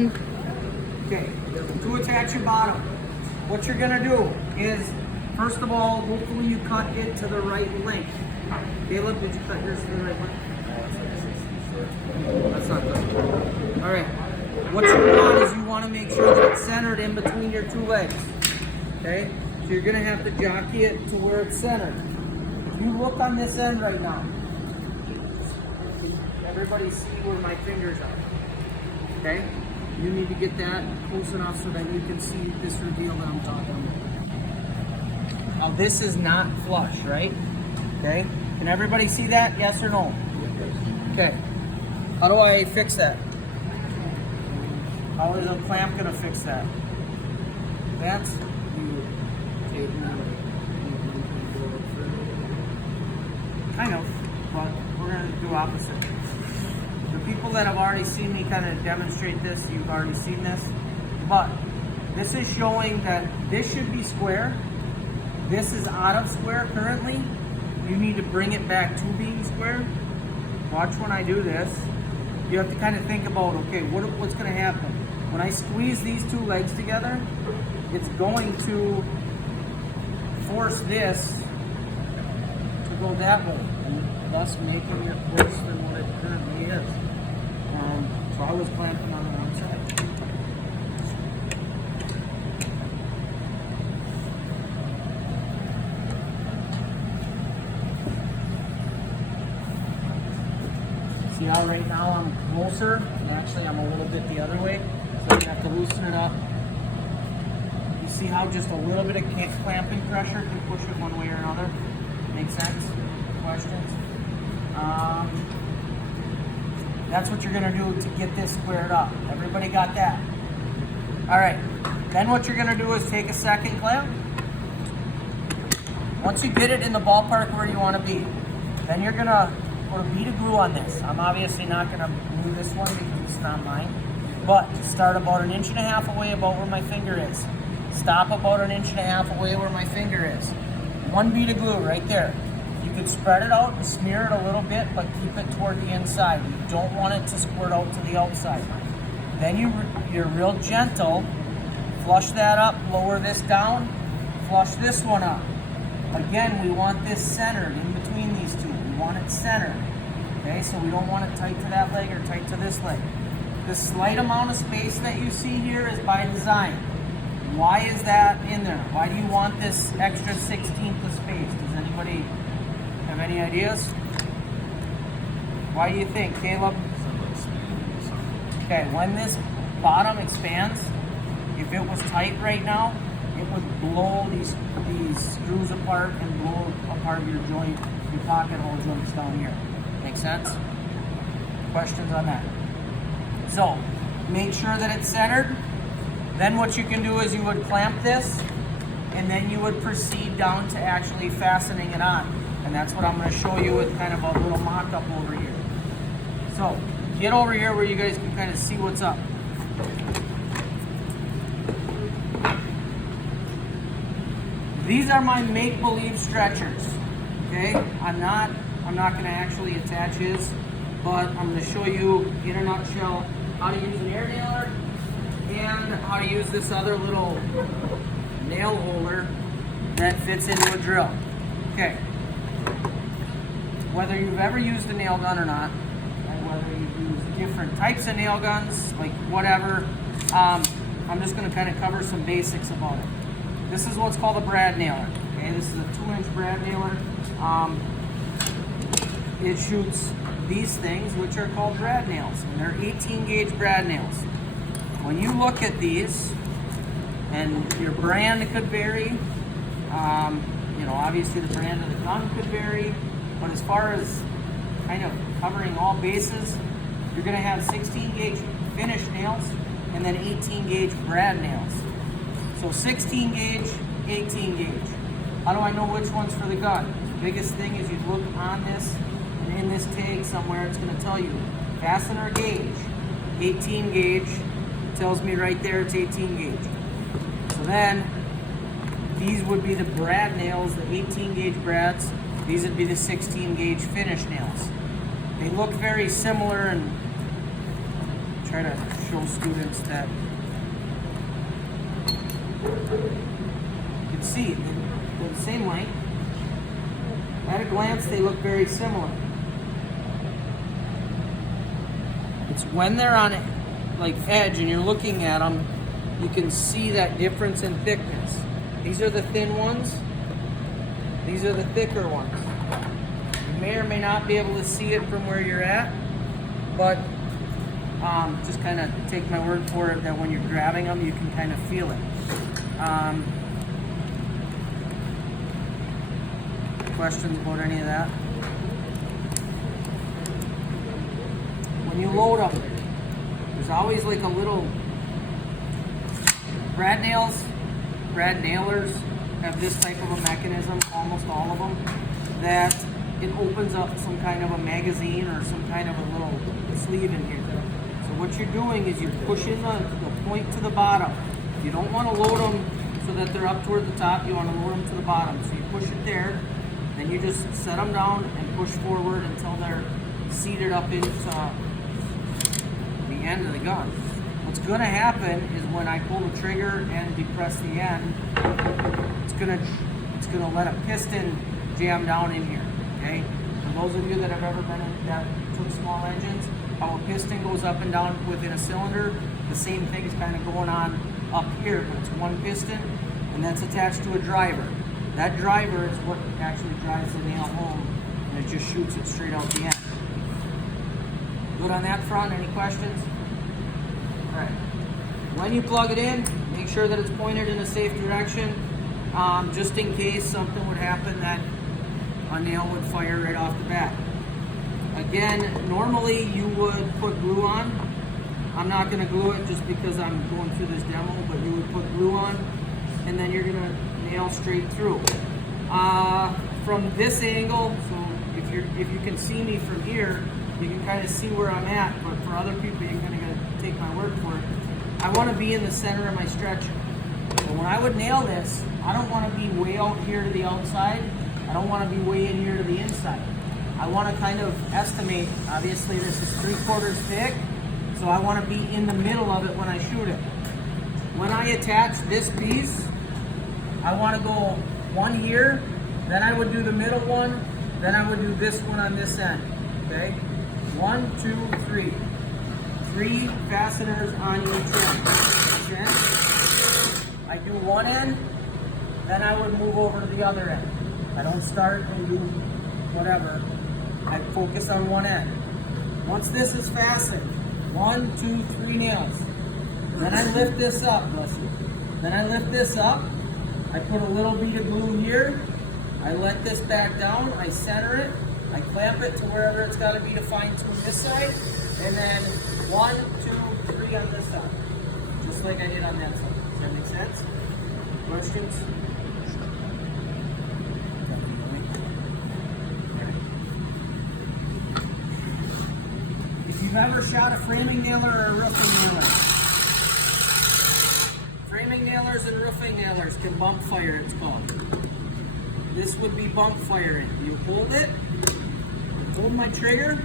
in. Okay, to attach your bottom, what you're gonna do is, first of all, hopefully you cut it to the right length. Caleb, did you cut yours to the right length? That's not good. All right, what you want is you wanna make sure that it's centered in between your two legs, okay? So you're gonna have to jockey it to where it's centered. If you look on this end right now, can everybody see where my fingers are, okay? You need to get that close enough so that you can see this reveal that I'm talking about. Now this is not flush, right? Okay, can everybody see that? Yes or no? Okay, how do I fix that? How is a clamp gonna fix that? That's kind of, but we're gonna do opposite. The people that have already seen me kind of demonstrate this, you've already seen this, but this is showing that this should be square. This is out of square currently. You need to bring it back to being square. Watch when I do this. You have to kind of think about, okay, what's gonna happen? When I squeeze these two legs together, it's going to force this to go that way, and thus making it worse than what it currently is. So I was clamping on the wrong side. See how right now I'm closer, and actually I'm a little bit the other way, so you have to loosen it up. You see how just a little bit of clamping pressure can push it one way or another? Make sense? Questions? That's what you're gonna do to get this squared up. Everybody got that? All right, then what you're gonna do is take a second clamp. Once you get it in the ballpark where you wanna be, then you're gonna put a bead of glue on this. I'm obviously not gonna glue this one because it's not mine, but start about 1.5 inches away about where my finger is. Stop about 1.5 inches away where my finger is. One bead of glue right there. You could spread it out and smear it a little bit, but keep it toward the inside. You don't want it to squirt out to the outside. Then you're real gentle. Flush that up, lower this down, flush this one up. Again, we want this centered in between these two. We want it centered. Okay, so we don't want it tight to that leg or tight to this leg. The slight amount of space that you see here is by design. Why is that in there? Why do you want this extra 1/16 of space? Does anybody have any ideas? Why do you think, Caleb? Okay, when this bottom expands, if it was tight right now, it would blow these screws apart and blow apart your joint, your pocket hole joints down here. Make sense? Questions on that? So, make sure that it's centered. Then what you can do is you would clamp this, and then you would proceed down to actually fastening it on. And that's what I'm going to show you with kind of a little mock-up over here. So, get over here where you guys can kind of see what's up. These are my make-believe stretchers, okay? I'm not going to actually attach his, but I'm going to show you in a nutshell how to use an air nailer and how to use this other little nail holder that fits into a drill. Okay. Whether you've ever used a nail gun or not, and whether you use different types of nail guns, like whatever, I'm just going to kind of cover some basics about it. This is what's called a brad nailer. Okay, this is a 2-inch brad nailer. It shoots these things, which are called brad nails, and they're 18 gauge brad nails. When you look at these, and your brand could vary, you know, obviously the brand of the gun could vary, but as far as kind of covering all bases, you're going to have 16 gauge finish nails and then 18 gauge brad nails. So 16 gauge, 18 gauge. How do I know which one's for the gun? The biggest thing is you look on this, and in this tag somewhere it's going to tell you fastener gauge, 18 gauge. It tells me right there it's 18 gauge. So then these would be the brad nails, the 18 gauge brads. These would be the 16 gauge finish nails. They look very similar, and try to show students that you can see they're the same length. At a glance, they look very similar. It's when they're on like edge and you're looking at them, you can see that difference in thickness. These are the thin ones. These are the thicker ones. You may or may not be able to see it from where you're at, but just kind of take my word for it that when you're grabbing them, you can kind of feel it. Questions about any of that? When you load them, there's always like a little brad nailers have this type of a mechanism, almost all of them, that it opens up some kind of a magazine or some kind of a little sleeve in here. So what you're doing is you're pushing the point to the bottom. You don't want to load them so that they're up toward the top, you want to load them to the bottom. So you push it there, then you just set them down and push forward until they're seated up into the end of the gun. What's going to happen is when I pull the trigger and depress the end, it's going to let a piston jam down in here. Okay. For those of you that have ever been in that twin small engines, how a piston goes up and down within a cylinder, the same thing is kind of going on up here, but it's one piston, and that's attached to a driver. That driver is what actually drives the nail home, and it just shoots it straight out the end. Good on that front? Any questions? All right. When you plug it in, make sure that it's pointed in a safe direction, just in case something would happen that a nail would fire right off the bat. Again, normally you would put glue on. I'm not going to glue it just because I'm going through this demo, but you would put glue on, and then you're going to nail straight through. From this angle, so if you can see me from here, you can kind of see where I'm at, but for other people, you're going to take my word for it. I want to be in the center of my stretcher. So when I would nail this, I don't want to be way out here to the outside. I don't want to be way in here to the inside. I want to kind of estimate, obviously this is 3/4 thick, so I want to be in the middle of it when I shoot it. When I attach this piece, I want to go one here, then I would do the middle one, then I would do this one on this end, okay? 1, 2, 3. 3 fasteners on each end. Okay? I do one end, then I would move over to the other end. I don't start and do whatever. I focus on one end. Once this is fastened, 1, 2, 3 nails. Then I lift this up, bless you. Then I lift this up. I put a little bead of glue here. I let this back down. I center it. I clamp it to wherever it's got to be to fine tune this side. And then 1, 2, 3 on this side. Just like I did on that side. Does that make sense? Questions? If you've ever shot a framing nailer or a roofing nailer, framing nailers and roofing nailers can bump fire, it's called. This would be bump firing. You hold it, hold my trigger,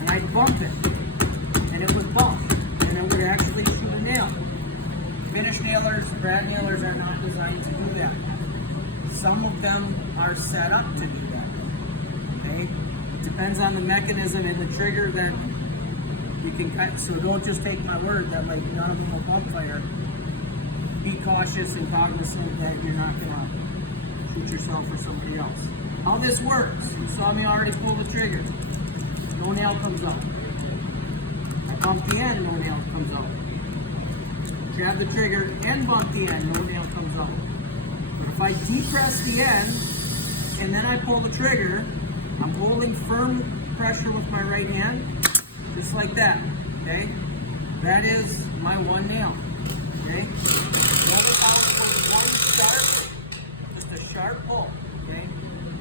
and I bump it. And it would bump, and it would actually shoot a nail. Finish nailers, brad nailers are not designed to do that. Some of them are set up to do that. Okay? It depends on the mechanism and the trigger that you can cut. So don't just take my word that like none of them will bump fire. Be cautious and cognizant that you're not gonna shoot yourself or somebody else. How this works, you saw me already pull the trigger. No nail comes out. I bump the end, no nail comes out. Grab the trigger and bump the end, no nail comes out. But if I depress the end and then I pull the trigger, I'm holding firm pressure with my right hand, just like that, okay? That is my one nail, okay? Notice how it was one sharp, just a sharp pull, okay?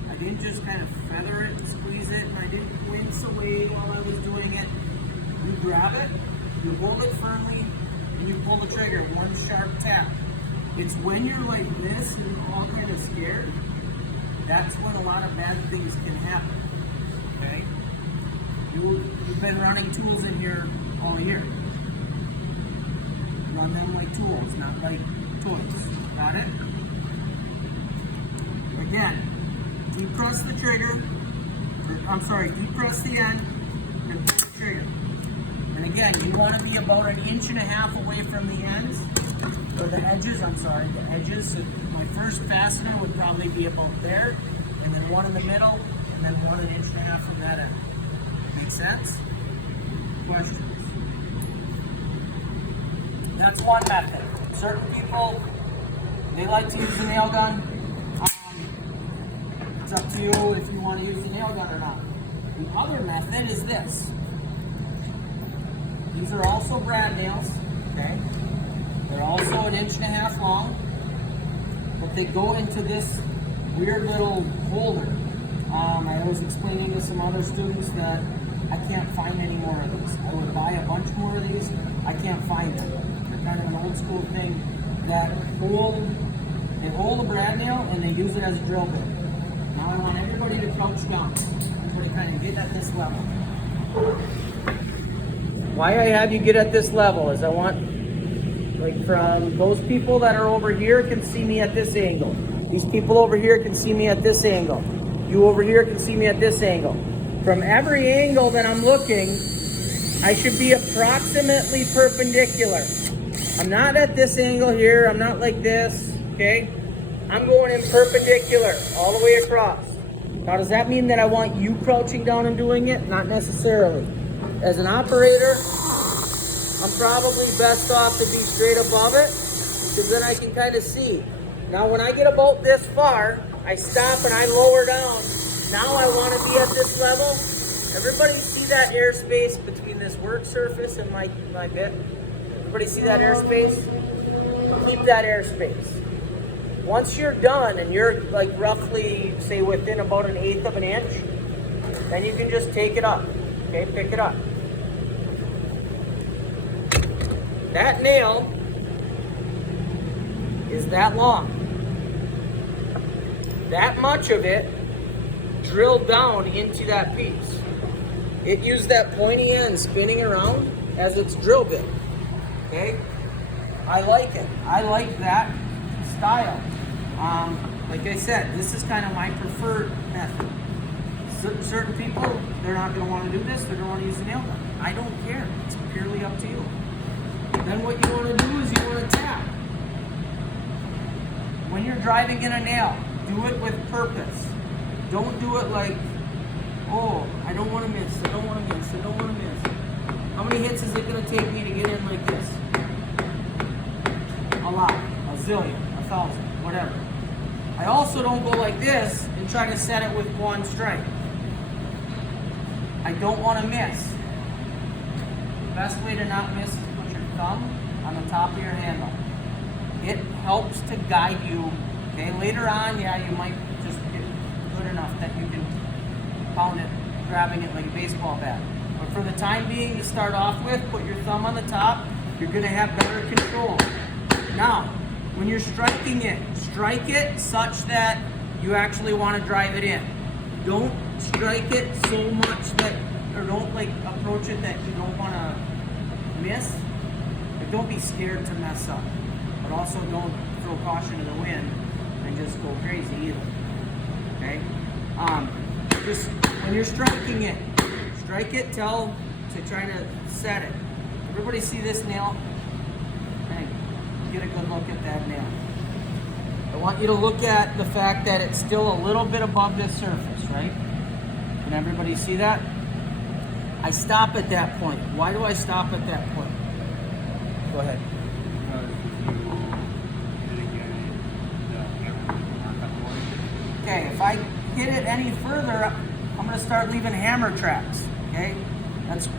I didn't just kind of feather it and squeeze it, and I didn't wince away while I was doing it. You grab it, you hold it firmly, and you pull the trigger, one sharp tap. It's when you're like this and you're all kind of scared, that's when a lot of bad things can happen, okay? You've been running tools in here all year. on them like tools, not like toys. Got it? Again, depress the trigger. Depress the end and pull the trigger. And again, you want to be about 1.5 inches away from the ends, or the edges, the edges. So my first fastener would probably be about there, and then one in the middle, and then 1.5 inches from that end. Make sense? Questions? That's one method. Certain people, they like to use the nail gun. It's up to you if you want to use the nail gun or not. The other method is this. These are also brad nails, okay? They're also 1.5 inches long, but they go into this weird little holder. I was explaining to some other students that I can't find any more of these. I would buy a bunch more of these. I can't find them. They're kind of an old school thing that they hold a brad nail and they use it as a drill bit. Now I want everybody to crouch down. Everybody kind of get at this level. Why I have you get at this level is I want, like, from those people that are over here can see me at this angle. These people over here can see me at this angle. You over here can see me at this angle. From every angle that I'm looking, I should be approximately perpendicular. I'm not at this angle here. I'm not like this, okay? I'm going in perpendicular all the way across. Now, does that mean that I want you crouching down and doing it? Not necessarily. As an operator, I'm probably best off to be straight above it, because then I can kind of see. Now, when I get about this far, I stop and I lower down. Now I want to be at this level. Everybody see that airspace between this work surface and my bit? Everybody see that airspace? Keep that airspace. Once you're done and you're like roughly, say, within about 1/8 of an inch, then you can just take it up. Okay, pick it up. That nail is that long. That much of it drilled down into that piece. It used that pointy end spinning around as its drill bit. Okay? I like it. I like that style. Like I said, this is kind of my preferred method. Certain people, they're not going to want to do this. They're going to want to use a nail gun. I don't care. It's purely up to you. Then what you want to do is you want to tap. When you're driving in a nail, do it with purpose. Don't do it like, oh, I don't want to miss. I don't want to miss. I don't want to miss. How many hits is it going to take me to get in like this? A lot. A zillion. 1,000. Whatever. I also don't go like this and try to set it with one strike. I don't want to miss. The best way to not miss is put your thumb on the top of your handle. It helps to guide you. Okay, later on, yeah, you might just get good enough that you can pound it, grabbing it like a baseball bat. But for the time being, to start off with, put your thumb on the top. You're going to have better control. Now, when you're striking it, strike it such that you actually want to drive it in. Don't strike it so much that, or don't like approach it that you don't want to miss. But don't be scared to mess up. But also don't throw caution to the wind and just go crazy either. Okay? Just when you're striking it, strike it till to try to set it. Everybody see this nail? And get a good look at that nail. I want you to look at the fact that it's still a little bit above this surface, right? Can everybody see that? I stop at that point. Why do I stop at that point? Go ahead. Okay, if I hit it any further, I'm going to start leaving hammer tracks, okay? That's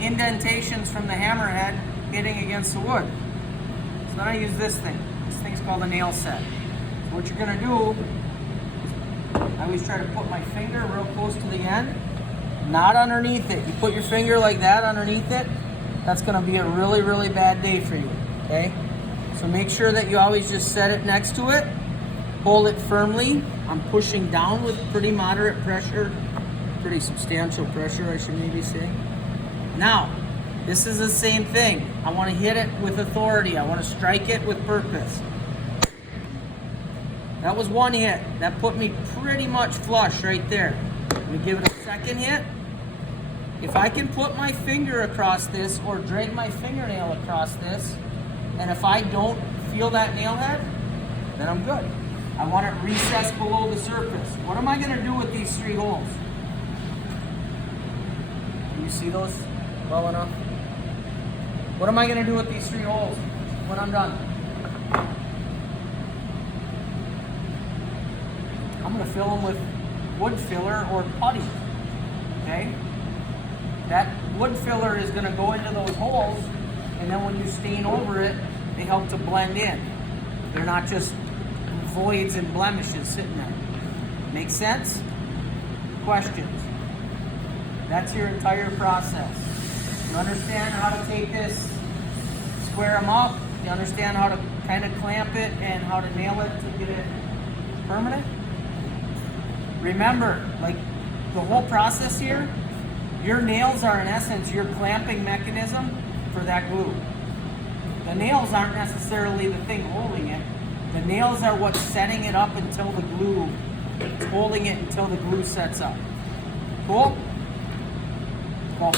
indentations from the hammerhead hitting against the wood. So then I use this thing. This thing's called a nail set. So what you're going to do is I always try to put my finger real close to the end, not underneath it. You put your finger like that underneath it, that's going to be a really, really bad day for you, okay? So make sure that you always just set it next to it, hold it firmly. I'm pushing down with pretty moderate pressure, pretty substantial pressure, I should maybe say. Now, This is the same thing. I want to hit it with authority. I want to strike it with purpose. That was one hit. That put me pretty much flush right there. I'm going to give it a second hit. If I can put my finger across this or drag my fingernail across this, and if I don't feel that nail head, then I'm good. I want it recessed below the surface. What am I going to do with these 3 holes? Can you see those well enough? What am I going to do with these 3 holes when I'm done? I'm going to fill them with wood filler or putty. Okay? That wood filler is going to go into those holes, and then when you stain over it, they help to blend in. They're not just voids and blemishes sitting there. Make sense? Questions? That's your entire process. You understand how to take this, square them up, you understand how to kind of clamp it and how to nail it to get it permanent? Remember, like the whole process here, your nails are in essence your clamping mechanism for that glue. The nails aren't necessarily the thing holding it. The nails are what's setting it up until the glue, it's holding it until the glue sets up. Cool? Cool.